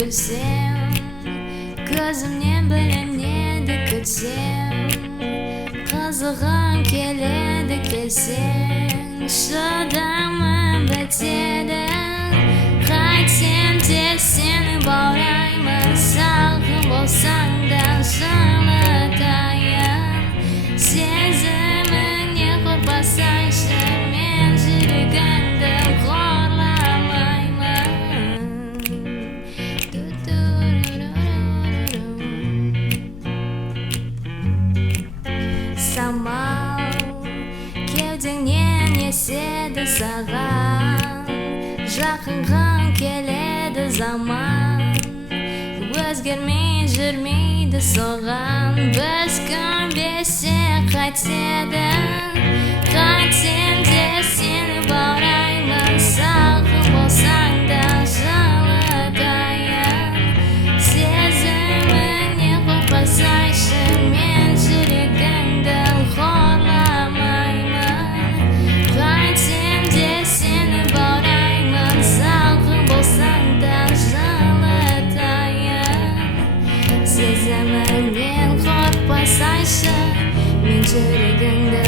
күлсем, көзімнен білінеді күтсем, қызығым келеді келсең, шыдамым бітеді. Қайтсем де сені баураймын, салқын болсаң да жылытайын. Сезіміңнен қорықпасайшы, мен жүрегіңді қорламаймын. Самал, кеудеңнен еседі саған, жақынғым келеді заман, өзгермей жүрмейді соған. Біз көнбесек қайтеді, қайтсем де сені баураймын, салқын болсаң да жылытайын. Сезіміңнен қорықпасайшы, мен жүрегіңді қорламаймын. Қайтсем де сені баураймын, салқын болсаң да жылытайын. Сезіміңнен қорықпасайшы, мен жүрегіңді